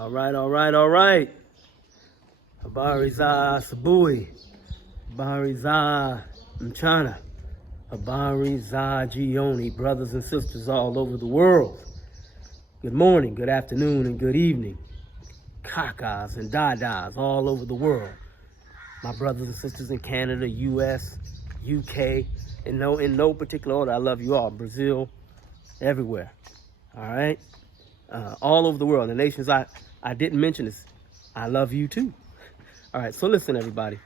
All right, all right, all right. Habari za asubuhi. Habari za mchana. Habari za jioni, brothers and sisters all over the world. Good morning, good afternoon, and good evening. Kakas and dadas all over the world. My brothers and sisters in Canada, US, UK, in no particular order, I love you all. Brazil, everywhere. All right? All over the world. The nations I didn't mention this, I love you too. All right, so listen, everybody.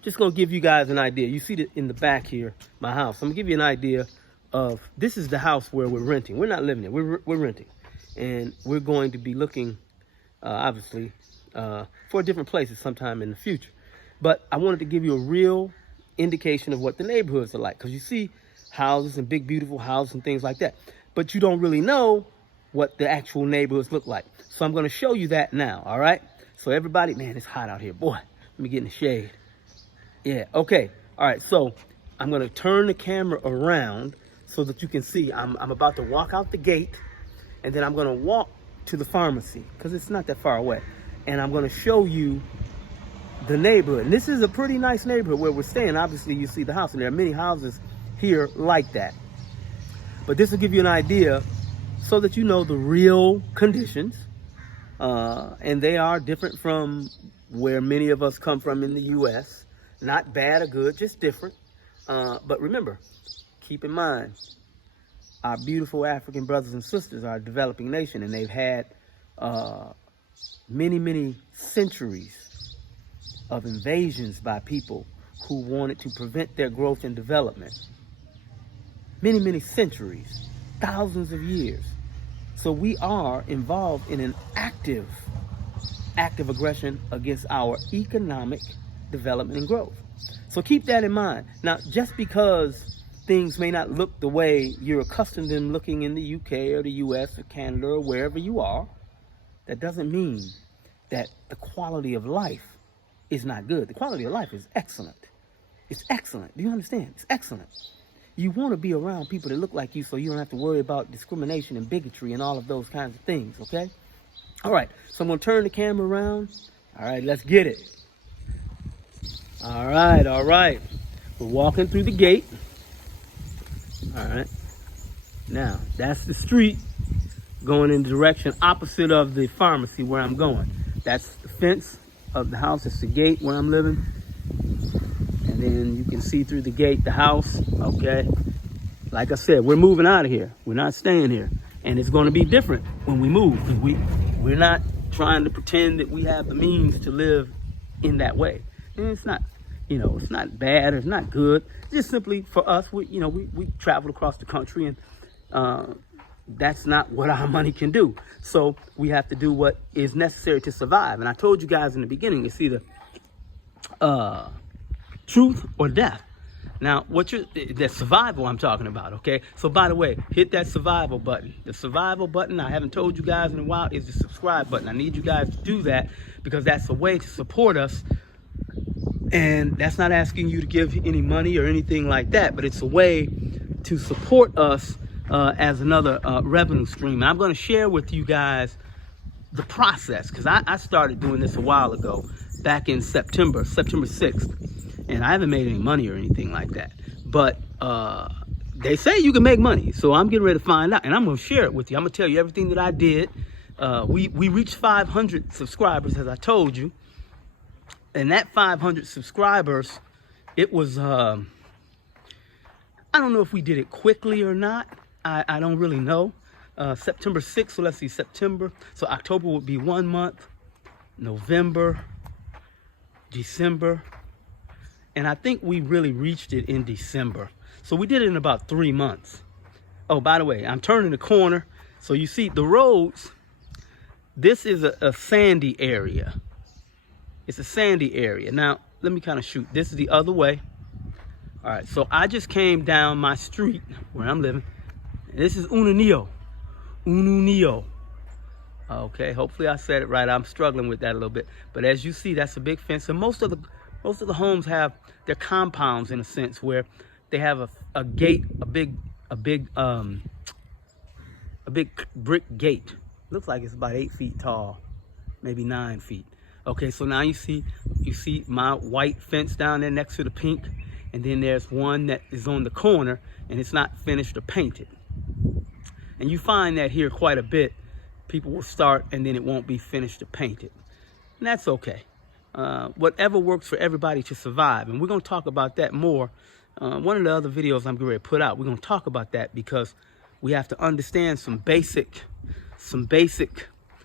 Just going to give you guys an idea. You see in the back here, my house. I'm going to give you an idea of, this is the house where we're renting. We're not living there. We're renting. And we're going to be looking, obviously, for different places sometime in the future. But I wanted to give you a real indication of what the neighborhoods are like. Because you see houses and big, beautiful houses and things like that. But you don't really know what the actual neighborhoods look like. So I'm going to show you that now, all right? So everybody, man, it's hot out here. Boy, let me get in the shade. Yeah, okay. All right, so I'm going to turn the camera around so that you can see. I'm about to walk out the gate, and then I'm going to walk to the pharmacy because it's not that far away. And I'm going to show you the neighborhood. And this is a pretty nice neighborhood where we're staying. Obviously, you see the house, and there are many houses here like that. But this will give you an idea so that you know the real conditions. And they are different from where many of us come from in the U.S. Not bad or good, just different. But remember, keep in mind, our beautiful African brothers and sisters are a developing nation, and they've had many, many centuries of invasions by people who wanted to prevent their growth and development. Many, many centuries, thousands of years. So we are involved in an active aggression against our economic development and growth. So keep that in mind. Now, just because things may not look the way you're accustomed to them looking in the UK or the US or Canada or wherever you are, that doesn't mean that the quality of life is not good. The quality of life is excellent. It's excellent. Do you understand? It's excellent. You want to be around people that look like you so you don't have to worry about discrimination and bigotry and all of those kinds of things, okay? All right, so I'm going to turn the camera around. All right, let's get it. All right, all right. We're walking through the gate. All right. Now, that's the street going in the direction opposite of the pharmacy where I'm going. That's the fence of the house. It's the gate where I'm living. And then you can see through the gate the house, okay? Like I said, we're moving out of here. We're not staying here. And it's going to be different when we move. We're not trying to pretend that we have the means to live in that way. And it's not, it's not bad. It's not good. It's just simply for us, we travel across the country, and that's not what our money can do. So we have to do what is necessary to survive. And I told you guys in the beginning, it's either truth or death. Now, the survival I'm talking about, okay? So by the way, hit that survival button. The survival button, I haven't told you guys in a while, is the subscribe button. I need you guys to do that because that's a way to support us. And that's not asking you to give any money or anything like that, but it's a way to support us as another revenue stream. And I'm going to share with you guys the process because I started doing this a while ago, back in September 6th. And I haven't made any money or anything like that. But they say you can make money. So I'm getting ready to find out. And I'm going to share it with you. I'm going to tell you everything that I did. We reached 500 subscribers, as I told you. And that 500 subscribers, it was, I don't know if we did it quickly or not. I don't really know. September 6th, so let's see, September. So October would be 1 month. November, December. And I think we really reached it in December. So we did it in about 3 months. Oh, by the way, I'm turning the corner. So you see the roads, this is a sandy area. It's a sandy area. Now, let me kind of shoot. This is the other way. All right, so I just came down my street where I'm living. This is Ununio. Okay, hopefully I said it right. I'm struggling with that a little bit. But as you see, that's a big fence. And most of the homes have their compounds in a sense where they have a gate, a big brick gate Looks like it's about 8 feet tall, maybe 9 feet. Okay, so now you see my white fence down there next to the pink, and then there's one that is on the corner and it's not finished or painted. And you find that here quite a bit. People will start and then it won't be finished or painted. And that's okay. Whatever works for everybody to survive. And we're going to talk about that more. One of the other videos I'm going to put out, we're going to talk about that because we have to understand some basic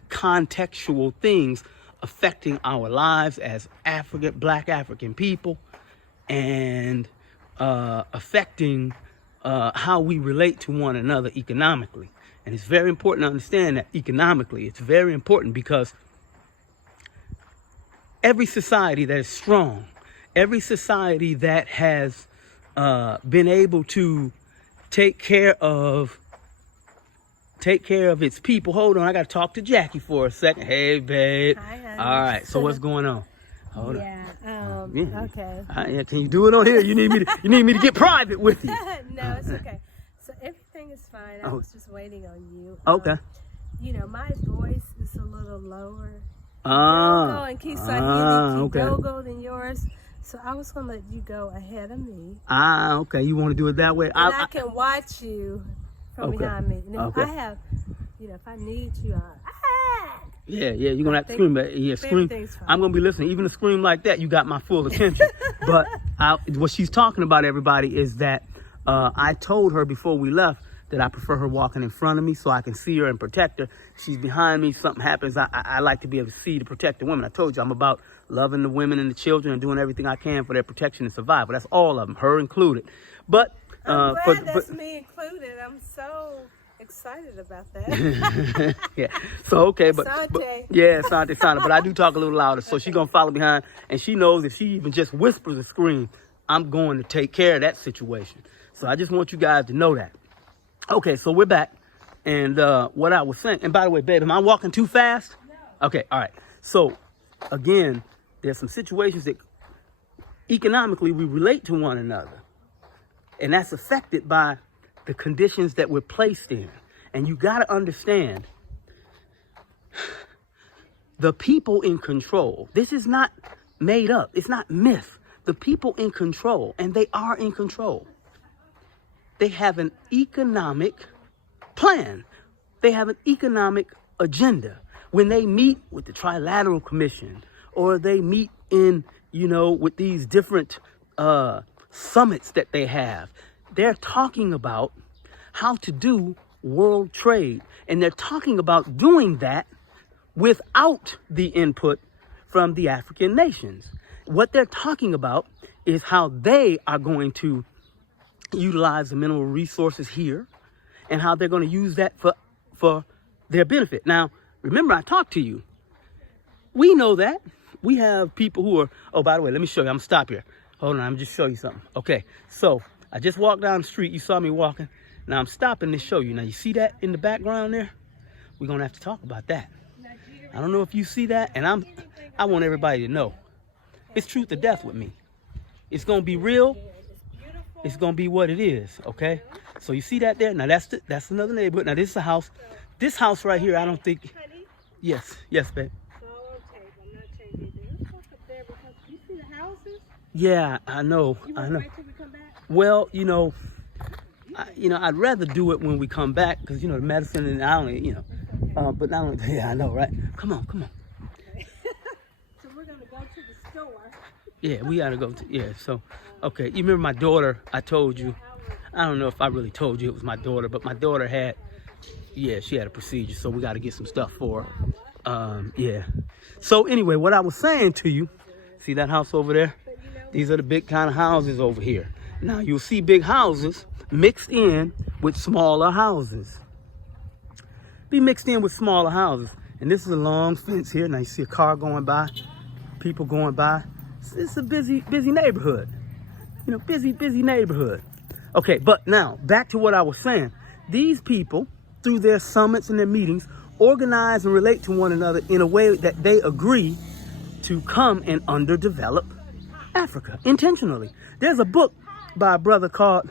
contextual things affecting our lives as Black African people, and affecting how we relate to one another economically. And it's very important to understand that economically, it's very important because every society that is strong, every society that has been able to take care of its people. Hold on, I gotta talk to Jackie for a second. Hey, babe. Hi, honey. All right, so what's going on? Hold on. Okay. Yeah, can you do it on here? You need me to get private with you. No, it's okay. So everything is fine. I was just waiting on you. Okay. You know, my voice is a little lower. Okay. Kidogo than yours. So I was gonna let you go ahead of me. Okay. You want to do it that way? And I can watch you from behind me. And if I have, if I need you, yeah, you're gonna have to scream. Yeah, scream. I'm gonna be listening. Even a scream like that, you got my full attention. But what she's talking about, everybody, is that I told her before we left that I prefer her walking in front of me so I can see her and protect her. She's behind me, something happens, I like to be able to see to protect the women. I told you I'm about loving the women and the children and doing everything I can for their protection and survival. That's all of them, her included. But I'm glad that's me included. I'm so excited about that. Yeah. So okay, but yeah, Sante. But I do talk a little louder, so she's gonna follow behind, and she knows if she even just whispers a scream, I'm going to take care of that situation. So I just want you guys to know that. Okay, so we're back, and what I was saying. And by the way, babe, am I walking too fast? No. Okay. All right. So again, there's some situations that economically we relate to one another, and that's affected by the conditions that we're placed in. And you got to understand, the people in control, this is not made up. It's not myth. The people in control, and they are in control, they have an economic plan. They have an economic agenda. When they meet with the Trilateral Commission, or they meet in, with these different summits that they have, they're talking about how to do world trade. And they're talking about doing that without the input from the African nations. What they're talking about is how they are going to utilize the mineral resources here and how they're going to use that for their benefit. Now, remember, I talked to you. We know that. We have people who are, oh, by the way, let me show you. I'm going to stop here. Hold on, I'm just show you something. Okay, so I just walked down the street. You saw me walking. Now I'm stopping to show you. Now you see that in the background there? We're going to have to talk about that. I don't know if you see that, and I want everybody to know. It's truth or death with me. It's going to be real. It's going to be what it is, okay? So you see that there? Now that's another neighborhood. Now this is a house. This house right here, I don't think. Yes, babe. Yeah, I know. Wait till we come back? Well, I'd rather do it when we come back because the medicine and I don't, but not only. Yeah, I know, right? Come on. Okay. So we're gonna go to the store. Yeah, we gotta go to. Yeah, so okay. You remember my daughter? I told you. I don't know if I really told you it was my daughter, but my daughter had. Yeah, she had a procedure, so we got to get some stuff for her. Yeah. So anyway, what I was saying to you, see that house over there? These are the big kind of houses over here. Now you'll see big houses mixed in with smaller houses. Be mixed in with smaller houses. And this is a long fence here. Now you see a car going by, people going by. It's a busy neighborhood. Busy neighborhood. Okay, but now back to what I was saying. These people, through their summits and their meetings, organize and relate to one another in a way that they agree to come and underdevelop Africa intentionally. There's a book by a brother called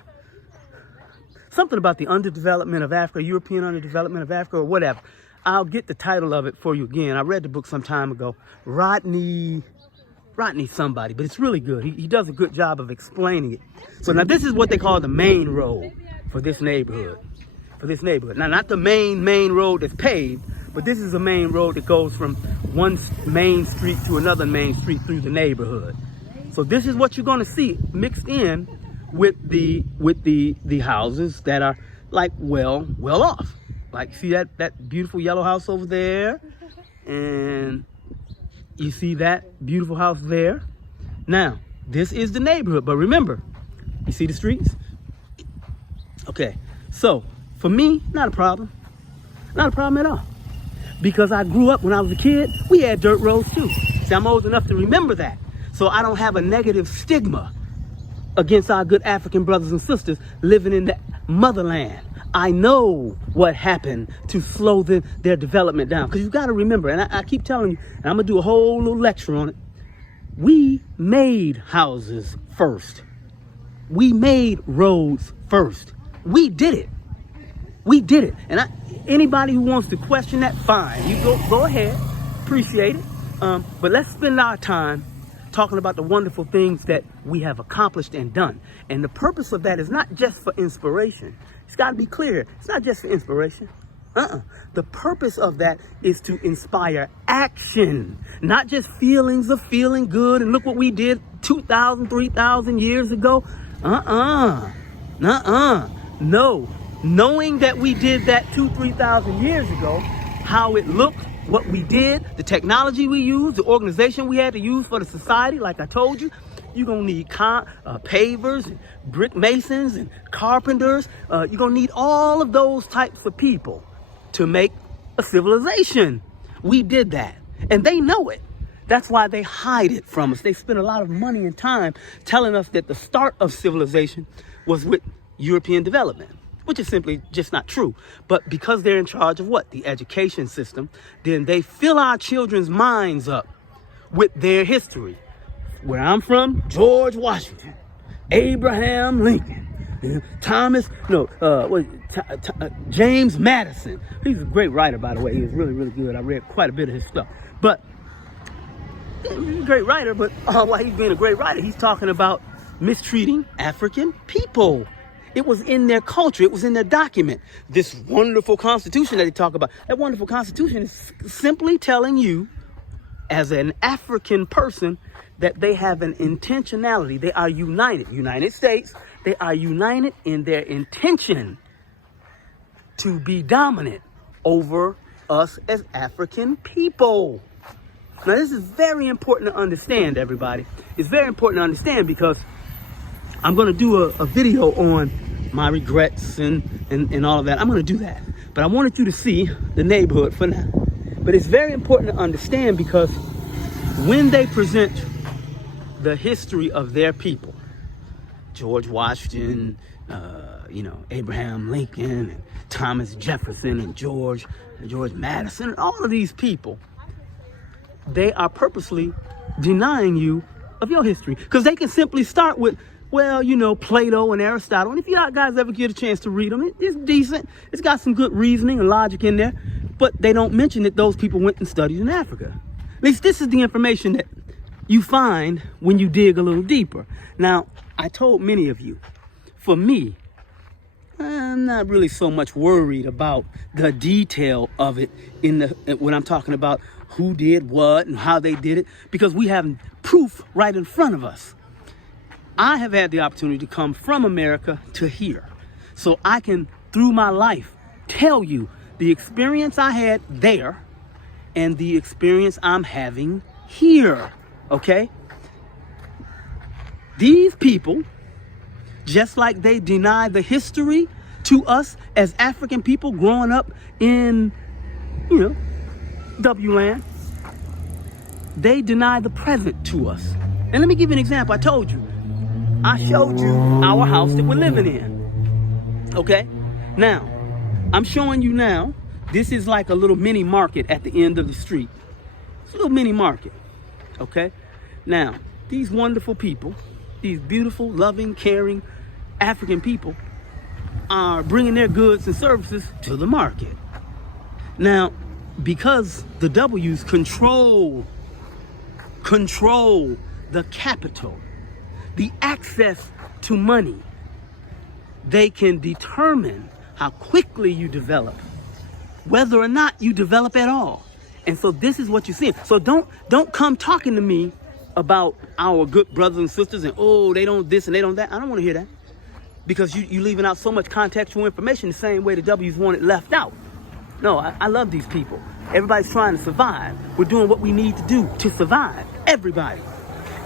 something about the underdevelopment of Africa, European underdevelopment of Africa, or whatever. I'll get the title of it for you again. I read the book some time ago. Rodney somebody, but it's really good. He does a good job of explaining it. So now this is what they call the main road for this neighborhood. Now, not the main road that's paved, but this is a main road that goes from one main street to another main street through the neighborhood. So this is what you're going to see mixed in with the houses that are like well off. Like, see that beautiful yellow house over there, and you see that beautiful house there. Now, this is the neighborhood, but remember, you see the streets? Okay, so for me, not a problem. Not a problem at all. Because I grew up when I was a kid, we had dirt roads too. See, I'm old enough to remember that. So I don't have a negative stigma against our good African brothers and sisters living in the motherland. I know what happened to slow their development down. Because you got to remember, and I keep telling you, and I'm going to do a whole little lecture on it. We made houses first. We made roads first. We did it. We did it. And anybody who wants to question that, fine. You go ahead. Appreciate it. But let's spend our time talking about the wonderful things that we have accomplished and done. And the purpose of that is not just for inspiration. It's got to be clear. It's not just for inspiration. The purpose of that is to inspire action, not just feelings of feeling good and look what we did 2,000, 3,000 years ago. No. Knowing that we did that 2,000, 3,000 years ago, how it looked, what we did, the technology we used, the organization we had to use for the society, like I told you, you're going to need pavers, and brick masons, and carpenters. You're going to need all of those types of people to make a civilization. We did that. And they know it. That's why they hide it from us. They spend a lot of money and time telling us that the start of civilization was with European development, which is simply just not true. But because they're in charge of what? The education system, then they fill our children's minds up with their history. Where I'm from, George Washington, Abraham Lincoln, James Madison. He's a great writer, by the way. He was really, really good. I read quite a bit of his stuff. But he's a great writer, but while he's being a great writer, he's talking about mistreating African people. It was in their culture. It was in their document. This wonderful Constitution that they talk about. That wonderful Constitution is simply telling you, as an African person, that they have an intentionality. They are united. United States, they are united in their intention to be dominant over us as African people. Now, this is very important to understand, everybody. It's very important to understand because I'm going to do a video on my regrets and all of that. I'm going to do that. But I wanted you to see the neighborhood for now. But it's very important to understand because when they present the history of their people, George Washington, Abraham Lincoln, and Thomas Jefferson, and George Madison, and all of these people, they are purposely denying you of your history. Because they can simply start with, Plato and Aristotle. And if you guys ever get a chance to read them, it's decent. It's got some good reasoning and logic in there. But they don't mention that those people went and studied in Africa. At least this is the information that you find when you dig a little deeper. Now, I told many of you, for me, I'm not really so much worried about the detail of it when I'm talking about who did what and how they did it, because we have proof right in front of us. I have had the opportunity to come from America to here. So I can, through my life, tell you the experience I had there and the experience I'm having here. Okay? These people, just like they deny the history to us as African people growing up in, W-land, they deny the present to us. And let me give you an example. I told you. I showed you our house that we're living in. Okay? Now, I'm showing you now, this is like a little mini market at the end of the street. It's a little mini market. Okay? Now, these wonderful people, these beautiful, loving, caring African people are bringing their goods and services to the market. Now, because the W's control the capital, the access to money, they can determine how quickly you develop, whether or not you develop at all. And so this is what you're seeing. So don't come talking to me about our good brothers and sisters and, oh, they don't this and they don't that. I don't want to hear that, because you leaving out so much contextual information the same way the W's want it left out. No, I love these people. Everybody's trying to survive. We're doing what we need to do to survive, everybody.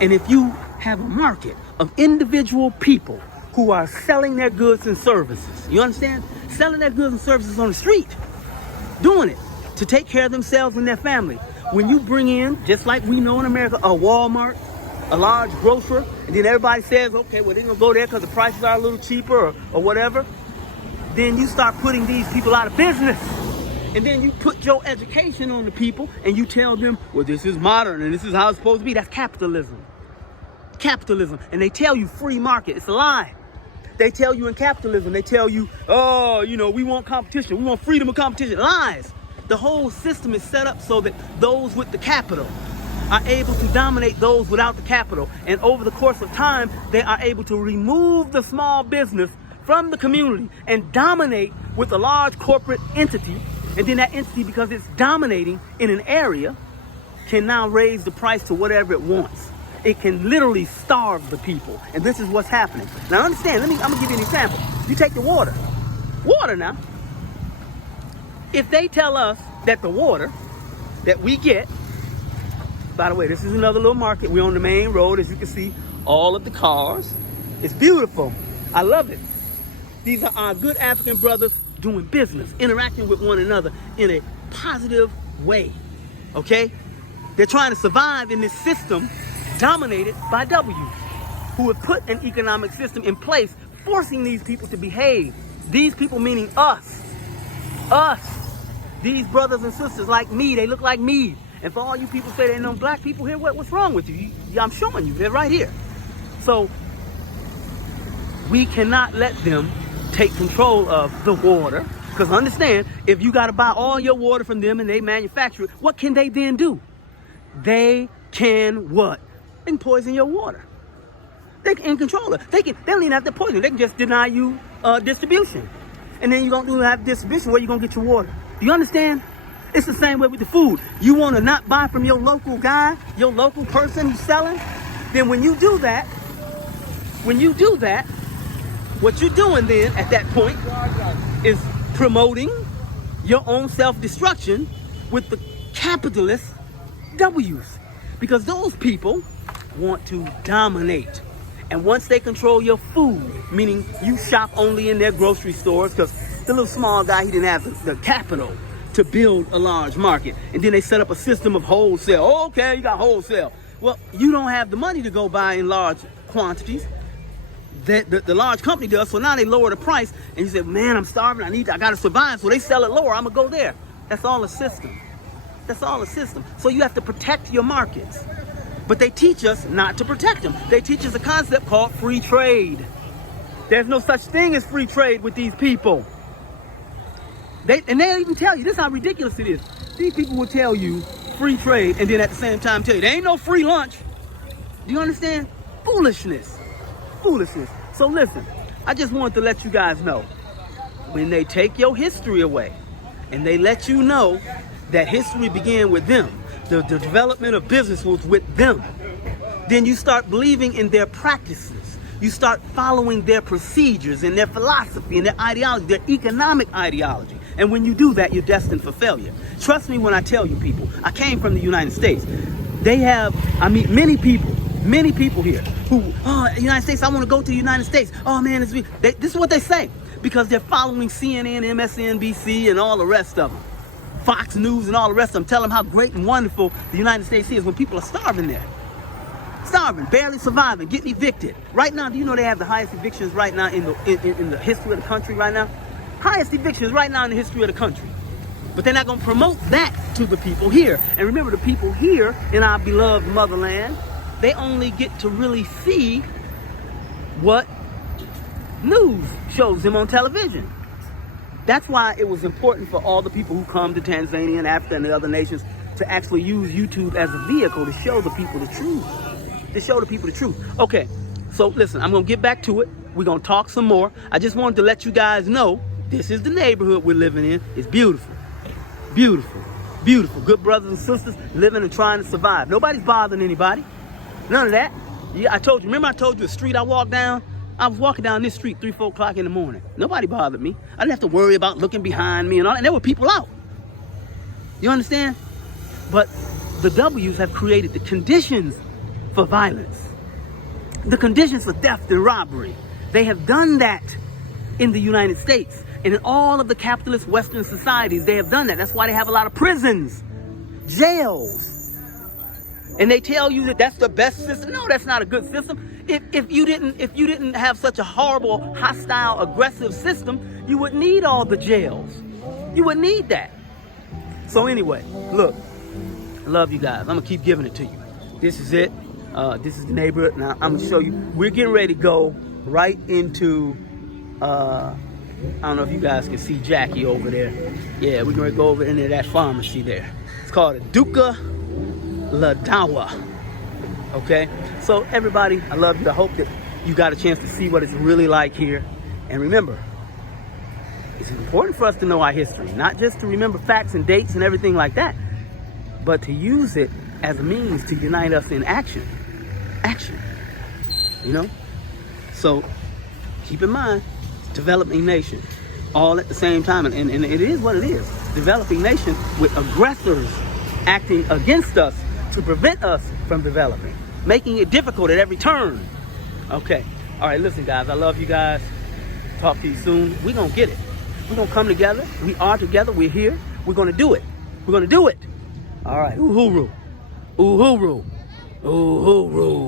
And if you have a market of individual people who are selling their goods and services, you understand? Selling their goods and services on the street, doing it to take care of themselves and their family. When you bring in, just like we know in America, a Walmart, a large grocer, and then everybody says, okay, well, they're gonna go there because the prices are a little cheaper or whatever, then you start putting these people out of business. And then you put your education on the people and you tell them, well, this is modern and this is how it's supposed to be. That's capitalism. Capitalism. And they tell you free market. It's a lie. They tell you in capitalism, they tell you, oh, we want competition. We want freedom of competition. Lies. The whole system is set up so that those with the capital are able to dominate those without the capital. And over the course of time, they are able to remove the small business from the community and dominate with a large corporate entity. And then that entity, because it's dominating in an area, can now raise the price to whatever it wants. It can literally starve the people. And this is what's happening. Now understand, I'm gonna give you an example. You take the water. Water now. If they tell us that the water that we get, by the way, this is another little market. We're on the main road, as you can see, all of the cars. It's beautiful. I love it. These are our good African brothers doing business, interacting with one another in a positive way, okay? They're trying to survive in this system dominated by W's, who have put an economic system in place, forcing these people to behave. These people meaning us. These brothers and sisters like me, they look like me. And for all you people say they know black people here, what's wrong with you? I'm showing you, they're right here. So we cannot let them take control of the water, because understand, if you got to buy all your water from them and they manufacture it, what can they then do? They can what? They can poison your water. They can control it. They don't even have to poison it. They can just deny you distribution. And then you're going to have distribution. Where you going to get your water? Do you understand? It's the same way with the food. You want to not buy from your local guy, your local person who's selling? Then when you do that, what you're doing then at that point is promoting your own self-destruction with the capitalist W's. Because those people want to dominate. And once they control your food, meaning you shop only in their grocery stores, because the little small guy, he didn't have the capital to build a large market. And then they set up a system of wholesale. Oh, okay, you got wholesale. Well, you don't have the money to go buy in large quantities. The large company does, so now they lower the price, and you say, man, I'm starving, I gotta survive, so they sell it lower, I'm gonna go there. That's all a system. That's all a system. So you have to protect your markets. But they teach us not to protect them. They teach us a concept called free trade. There's no such thing as free trade with these people. And they'll even tell you, this is how ridiculous it is. These people will tell you free trade, and then at the same time tell you, there ain't no free lunch. Do you understand? Foolishness. Foolishness. So listen, I just wanted to let you guys know, when they take your history away and they let you know that history began with them, the development of business was with them, then you start believing in their practices. You start following their procedures and their philosophy and their ideology, their economic ideology. And when you do that, you're destined for failure. Trust me when I tell you, people, I came from the United States. I meet many people here who, United States, I want to go to the United States. Oh man, this is what they say, because they're following CNN, MSNBC, and all the rest of them. Fox News and all the rest of them. Tell them how great and wonderful the United States is when people are starving there. Starving, barely surviving, getting evicted. Right now, do you know they have the highest evictions right now in the history of the country right now? Highest evictions right now in the history of the country. But they're not going to promote that to the people here. And remember, the people here in our beloved motherland, they only get to really see what news shows them on television. That's why it was important for all the people who come to Tanzania and Africa and the other nations to actually use YouTube as a vehicle to show the people the truth. To show the people the truth. Okay, so listen, I'm going to get back to it. We're going to talk some more. I just wanted to let you guys know this is the neighborhood we're living in. It's beautiful. Beautiful. Beautiful. Good brothers and sisters living and trying to survive. Nobody's bothering anybody. None of that. Yeah, I told you. Remember I told you the street I walked down? I was walking down this street 3, 4 o'clock in the morning. Nobody bothered me. I didn't have to worry about looking behind me and all that. And there were people out. You understand? But the W's have created the conditions for violence. The conditions for theft and robbery. They have done that in the United States. And in all of the capitalist Western societies, they have done that. That's why they have a lot of prisons, jails. And they tell you that that's the best system. No, that's not a good system. If you didn't have such a horrible, hostile, aggressive system, you wouldn't need all the jails. You wouldn't need that. So anyway, look, I love you guys. I'm gonna keep giving it to you. This is it. This is the neighborhood. Now I'm gonna show you. We're getting ready to go right into. I don't know if you guys can see Jackie over there. Yeah, we're gonna go over into that pharmacy there. It's called a Duka Ladawa. Okay, so everybody, I love you. I hope that you got a chance to see what it's really like here. And remember, it's important for us to know our history, not just to remember facts and dates and everything like that, but to use it as a means to unite us in action. Action. You know? So keep in mind, developing nation, all at the same time, and it is what it is. Developing nation with aggressors acting against us to prevent us from developing, making it difficult at every turn. Okay. All right, listen, guys, I love you guys. Talk to you soon. We're going to get it. We're going to come together. We are together. We're here. We're going to do it. We're going to do it. All right. Uhuru. Uhuru. Uhuru.